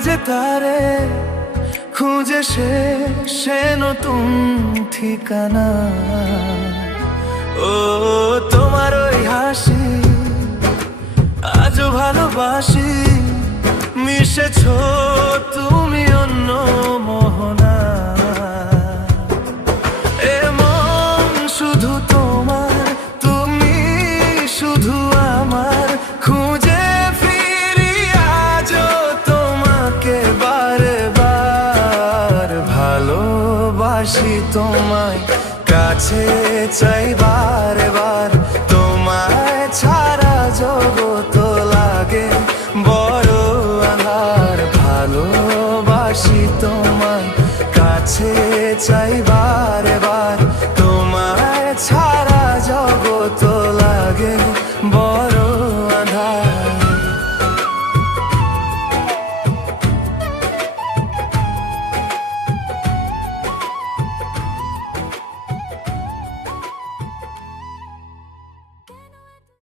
মাঝে তারে খুঁজে সে নতুন ঠিকানা। ও তোমার ওই হাসি আজও ভালোবাসি, মিশেছ তুমি অন্য মোহনা। এ মন শুধু তোমার, তুমি শুধু আমার, খুঁজে ফিরি আজও তোমাকে বারে বার। ভালোবাসি তোমায়, কাছে চাই বারে বার, তোমায় ছাড়া জগৎ লাগে বড় আঁধার। ভালোবাসি তোমায়, কাছে চাই বারে